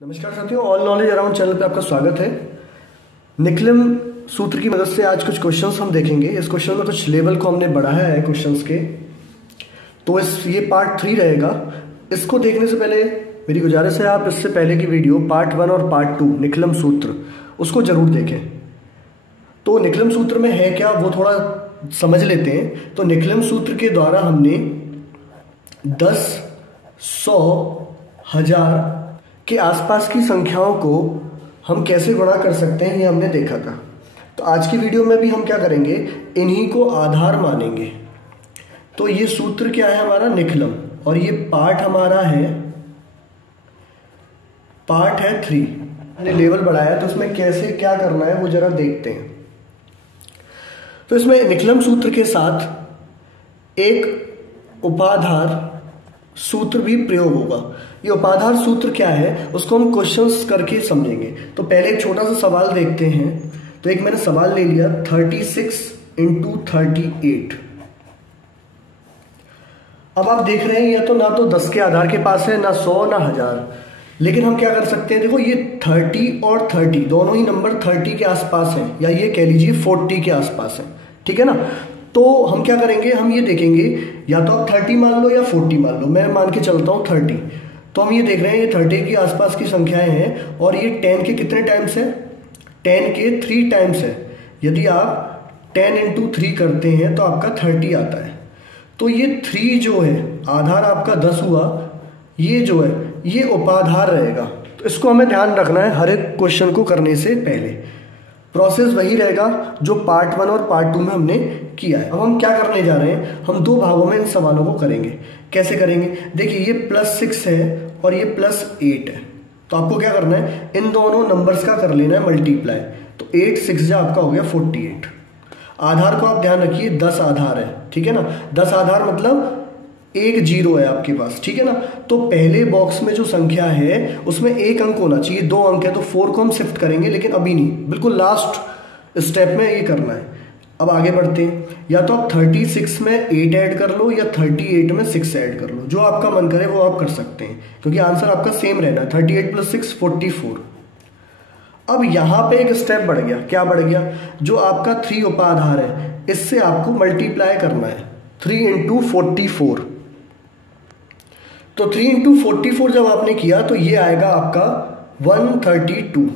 नमस्कार साथियों, all knowledge around channel पे आपका स्वागत है। निकलम सूत्र की मदद से आज कुछ क्वेश्चंस हम देखेंगे। इस क्वेश्चन में कुछ लेवल को हमने बढ़ाया है क्वेश्चंस के, तो ये पार्ट 3 रहेगा। इसको देखने से पहले मेरी गुजारिश है, आप इससे पहले की वीडियो पार्ट 1 और पार्ट 2 निकलम सूत्र उसको जरूर देखें। तो निकलम सूत्र में है क्या वो थोड़ा समझ लेते हैं। तो निकलम सूत्र के द्वारा हमने 10, 100, 1000 के आसपास की संख्याओं को हम कैसे गुणा कर सकते हैं, ये हमने देखा था। तो आज की वीडियो में भी हम क्या करेंगे, इन्हीं को आधार मानेंगे। तो ये सूत्र क्या है हमारा, निकलम, और ये पार्ट हमारा है, पार्ट है 3। हमने लेवल बढ़ाया तो उसमें कैसे क्या करना है वो जरा देखते हैं। तो इसमें निकलम सूत्र के साथ एक उपाधार सूत्र भी प्रयोग होगा। ये उपाधार सूत्र क्या है उसको हम क्वेश्चंस करके समझेंगे। तो पहले एक छोटा सा सवाल देखते हैं। तो एक मैंने सवाल ले लिया 36 × 38। अब आप देख रहे हैं या तो ना तो 10 के आधार के पास है, ना 100 ना 1000, लेकिन हम क्या कर सकते हैं, देखो ये 30 और 30 दोनों ही नंबर 30 के आसपास हैं, या ये कह लीजिए 40 के आसपास है, ठीक है ना। तो हम क्या करेंगे, हम ये देखेंगे या तो आप 30 मान लो या 40 मान लो। मैं मान के चलता हूँ 30। तो हम ये देख रहे हैं ये 30 के आसपास की संख्याएं हैं, और ये 10 के कितने टाइम्स है, 10 के 3 टाइम्स है। यदि आप 10 × 3 करते हैं तो आपका 30 आता है। तो ये 3 जो है आधार आपका 10 हुआ, ये जो है ये उपाधार रहेगा। तो इसको हमें ध्यान रखना है हर एक क्वेश्चन को करने से पहले। प्रोसेस वही रहेगा जो पार्ट 1 और पार्ट 2 में हमने किया है। अब हम क्या करने जा रहे हैं, हम 2 भागों में इन सवालों को करेंगे। कैसे करेंगे, देखिए ये +6 है और ये +8 है। तो आपको क्या करना है, इन दोनों नंबर्स का कर लेना है मल्टीप्लाई। तो 8 6 जा आपका हो गया 48। आधार को आप ध्यान रखिए 10 आधार है, ठीक है ना। 10 आधार मतलब एक 0 है आपके पास, ठीक है ना। तो पहले बॉक्स में जो संख्या है उसमें एक अंक होना चाहिए, 2 अंक है तो 4 को हम शिफ्ट करेंगे, लेकिन अभी नहीं, बिल्कुल लास्ट स्टेप में ये करना है। अब आगे बढ़ते हैं, या तो आप 36 में 8 ऐड कर लो या 38 में 6 ऐड कर लो, जो आपका मन करे वो आप कर सकते हैं, क्योंकि आंसर आपका सेम रहना है। 38 + 6 44। अब यहां पे एक स्टेप बढ़ गया, क्या बढ़ गया, जो आपका 3 उपाधार है इससे आपको मल्टीप्लाई करना है 3 × 44। तो 3 × 44 जब आपने किया तो ये आएगा आपका 132।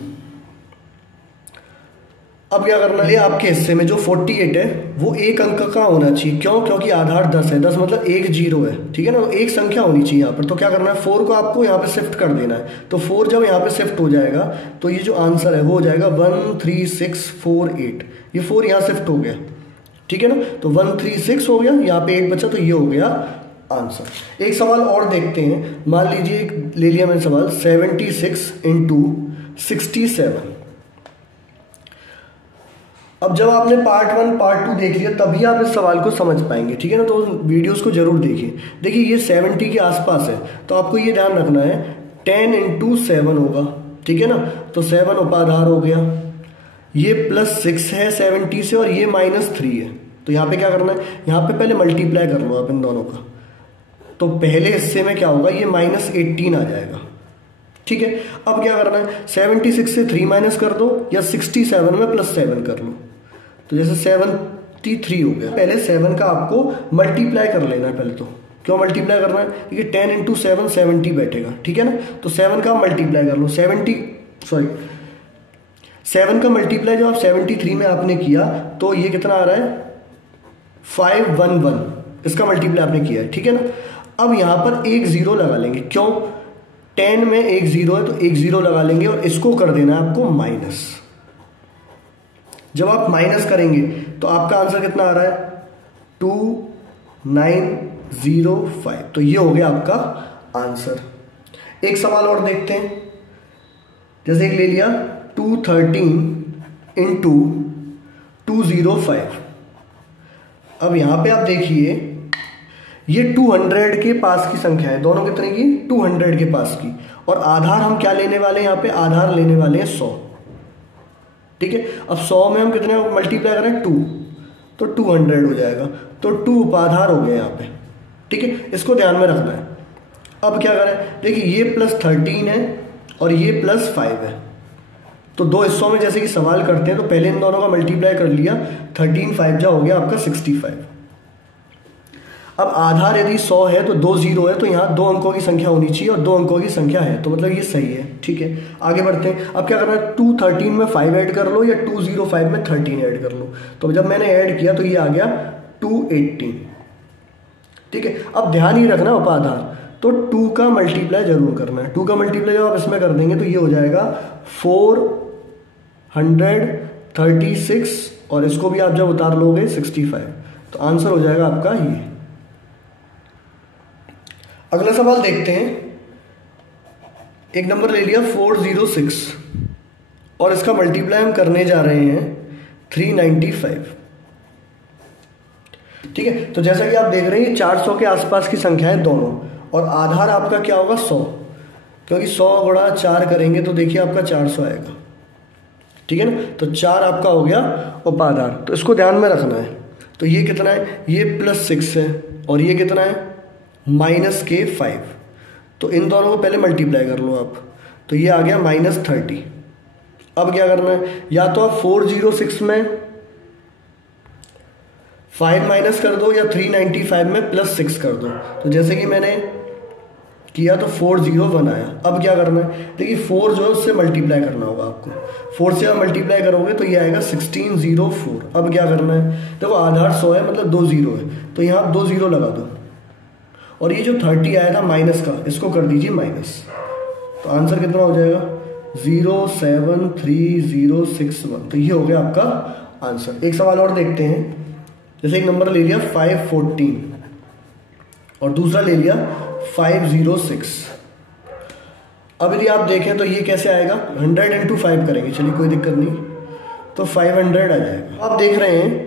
अब क्या करना है, आपके हिस्से में जो 48 है वो एक अंक का होना चाहिए। क्यों, क्योंकि आधार 10 है, 10 मतलब एक 0 है, ठीक है ना। तो एक संख्या होनी चाहिए यहाँ पर। तो क्या करना है, 4 को आपको यहाँ पे शिफ्ट कर देना है। तो 4 जब यहाँ पे शिफ्ट हो जाएगा तो ये जो आंसर है वो हो जाएगा 13648। ये 4 यहाँ शिफ्ट हो गया, ठीक है ना। तो 136 हो गया, यहाँ पे 8 बचा, तो ये हो गया आंसर। एक सवाल और देखते हैं। मान लीजिए ले लिया मैंने सवाल 76 × 67। अब जब आपने पार्ट 1 पार्ट 2 देख लिया तभी आप इस सवाल को समझ पाएंगे, ठीक है ना। तो वीडियोस को जरूर देखिए। देखिए ये 70 के आसपास है, तो आपको ये ध्यान रखना है 10 × 7 होगा, ठीक है ना। तो 7 उपाधार हो गया, ये +6 है 70 से, और ये -3 है। तो यहाँ पे क्या करना है, यहाँ पे पहले मल्टीप्लाई कर लो आप इन दोनों का। तो पहले हिस्से में क्या होगा, ये -18 आ जाएगा, ठीक है। अब क्या करना है, 76 से 3 माइनस कर दो, या 67 में +7 कर लो। तो जैसे 73 हो गया। पहले 7 का आपको मल्टीप्लाई कर लेना है पहले। तो क्यों मल्टीप्लाई करना है, क्योंकि 10 × 7 70 बैठेगा, ठीक है ना। तो 7 का मल्टीप्लाई कर लो, 7 का मल्टीप्लाई जो आप 73 में आपने किया तो ये कितना आ रहा है 511। इसका मल्टीप्लाई आपने किया है, ठीक है ना। अब यहां पर एक 0 लगा लेंगे। क्यों, 10 में एक 0 है तो एक 0 लगा लेंगे, और इसको कर देना है आपको माइनस। जब आप माइनस करेंगे तो आपका आंसर कितना आ रहा है 2905। तो ये हो गया आपका आंसर। एक सवाल और देखते हैं। जैसे एक ले लिया 213 × 205। अब यहां पे आप देखिए ये 200 के पास की संख्या है, दोनों कितने की, 200 के पास की। और आधार हम क्या लेने वाले हैं, यहाँ पे आधार लेने वाले हैं 100, ठीक है। अब 100 में हम कितने मल्टीप्लाई करें 2, तो 200 हो जाएगा। तो 2 उपाधार हो गए यहाँ पे, ठीक है। इसको ध्यान में रखना है। अब क्या करें, देखिए ये +13 है और ये +5 है। तो दो हिस्सों में जैसे कि सवाल करते हैं तो पहले इन दोनों का मल्टीप्लाई कर लिया, 13 5 जा हो गया आपका 65। अब आधार यदि 100 है तो 2 0 है, तो यहाँ 2 अंकों की संख्या होनी चाहिए और 2 अंकों की संख्या है, तो मतलब ये सही है। ठीक है, आगे बढ़ते हैं। अब क्या करना है, 213 में 5 ऐड कर लो या 205 में 13 ऐड कर लो। तो जब मैंने ऐड किया तो ये आ गया 218। ठीक है, अब ध्यान ही रखना उपाधार, तो 2 का मल्टीप्लाई जरूर करना है। 2 का मल्टीप्लाई जब आप इसमें कर देंगे तो ये हो जाएगा 436 और इसको भी आप जब उतार लोगे 65, तो आंसर हो जाएगा आपका ये। अगला सवाल देखते हैं। एक नंबर ले लिया 406 और इसका मल्टीप्लाई हम करने जा रहे हैं 395। ठीक है, तो जैसा कि आप देख रहे हैं 400 के आसपास की संख्या है दोनों, और आधार आपका क्या होगा 100, क्योंकि 100 गुणा 4 करेंगे तो देखिए आपका 400 आएगा। ठीक है ना, तो 4 आपका हो गया उपाधार, तो इसको ध्यान में रखना है। तो ये कितना है, ये +6 है और ये कितना है -5। तो इन दोनों को पहले मल्टीप्लाई कर लो आप, तो ये आ गया -30। अब क्या करना है, या तो आप 406 में 5 माइनस कर दो या 395 में +6 कर दो। तो जैसे कि मैंने किया तो 401 आया। अब क्या करना है, देखिए 4 जो है उससे मल्टीप्लाई करना होगा आपको। 4 से आप मल्टीप्लाई करोगे तो ये आएगा 1604। अब क्या करना है, देखो आधार 100 है मतलब 2 0 है, तो यहाँ 2 0 लगा दो और ये जो 30 आया था माइनस का, इसको कर दीजिए माइनस। तो आंसर कितना हो जाएगा 07306 तो ये हो गया आपका आंसर। एक सवाल और देखते हैं। जैसे एक नंबर ले लिया 514 और दूसरा ले लिया 506। अब यदि आप देखें तो ये कैसे आएगा, 100 × 5 करेंगे, चलिए कोई दिक्कत नहीं, तो 500 आ जाएगा। आप देख रहे हैं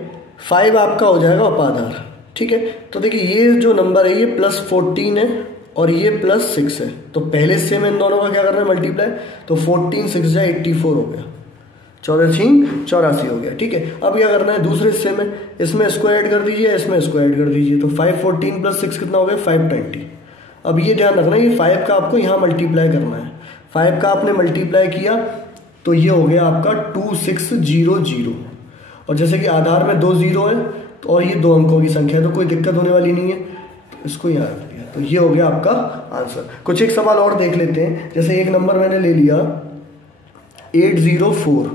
5 आपका हो जाएगा उपाधार। ठीक है, तो देखिए ये जो नंबर है ये +14 है और ये +6 है, तो पहले से में इन दोनों का क्या करना है मल्टीप्लाई, तो 14 6 जा 84 हो गया, 84 हो गया। ठीक है, अब क्या करना है दूसरे हिस्से में, इसमें इसको ऐड कर दीजिए, इसमें इसको ऐड कर दीजिए, तो 514 + 6 कितना हो गया 520। अब ये ध्यान रखना ये 5 का आपको यहाँ मल्टीप्लाई करना है। 5 का आपने मल्टीप्लाई किया तो ये हो गया आपका 2600। और जैसे कि आधार में 2 0 है तो और ये 2 अंकों की संख्या है तो कोई दिक्कत होने वाली नहीं है, तो इसको यहाँ रख दिया, तो ये हो गया आपका आंसर। कुछ एक सवाल और देख लेते हैं। जैसे एक नंबर मैंने ले लिया 804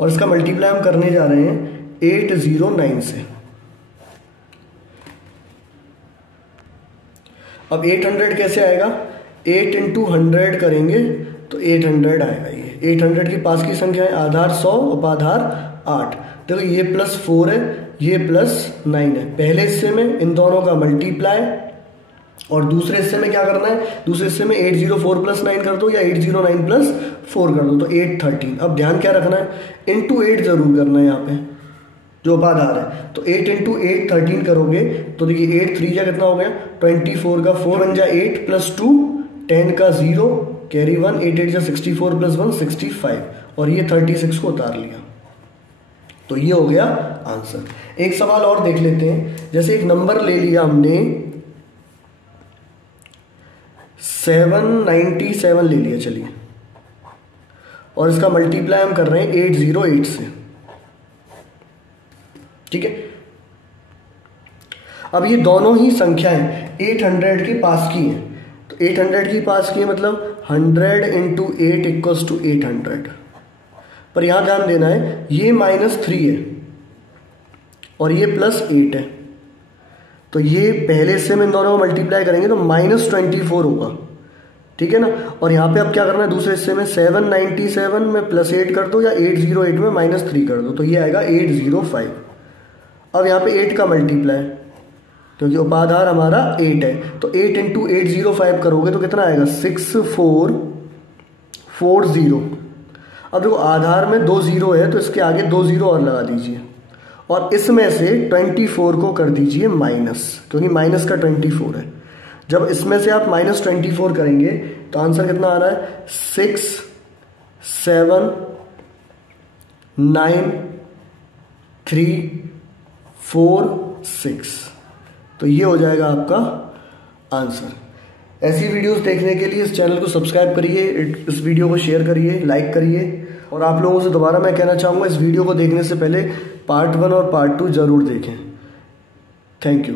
और इसका मल्टीप्लाई हम करने जा रहे हैं 809 से। अब 800 कैसे आएगा, 8 × 100 करेंगे तो 800 आएगा। ये 800 के पास की संख्या है, आधार 100 उपाधार 8। देखो ये +4 है ये +9 है। पहले हिस्से में इन दोनों का मल्टीप्लाई और दूसरे हिस्से में क्या करना है, दूसरे हिस्से में 804 + 9 कर दो या 809 + 4 कर दो, तो 813। अब ध्यान क्या रखना है, × 8 जरूर करना है यहाँ पे जो उपाधार है, तो 8 × 8 13 करोगे तो देखिए 8 3 जा कितना हो गया 24 का 4 1 जा 8 + 2 10 का 0 कैरी 1 8 8 जा 64 + 1 65 और ये 36 को उतार लिया, तो ये हो गया आंसर। एक सवाल और देख लेते हैं। जैसे एक नंबर ले लिया हमने 797 ले लिया, चलिए, और इसका मल्टीप्लाई हम कर रहे हैं 808 से। ठीक है, अब ये दोनों ही संख्याएं 800 के पास की हैं, तो 800 की पास की है मतलब 100 × 8 = 800। पर यहां ध्यान देना है ये -3 है और ये +8 है, तो ये पहले से में इन दोनों को मल्टीप्लाई करेंगे तो -24 होगा। ठीक है ना, और यहाँ पे अब क्या करना है दूसरे हिस्से में 797 में +8 कर दो या 808 में -3 कर दो, तो ये आएगा 805। अब यहाँ पे 8 का मल्टीप्लाई क्योंकि उपाधार हमारा 8 है, तो 8 × 805 करोगे तो कितना आएगा 6440। अब देखो आधार में 2 0 है तो इसके आगे 2 0 और लगा दीजिए और इसमें से 24 को कर दीजिए माइनस, क्योंकि माइनस का 24 है। जब इसमें से आप -24 करेंगे तो आंसर कितना आ रहा है 679346, तो ये हो जाएगा आपका आंसर। ऐसी वीडियोस देखने के लिए इस चैनल को सब्सक्राइब करिए, इस वीडियो को शेयर करिए, लाइक करिए। और आप लोगों से दोबारा मैं कहना चाहूँगा, इस वीडियो को देखने से पहले पार्ट 1 और पार्ट 2 ज़रूर देखें। Thank you.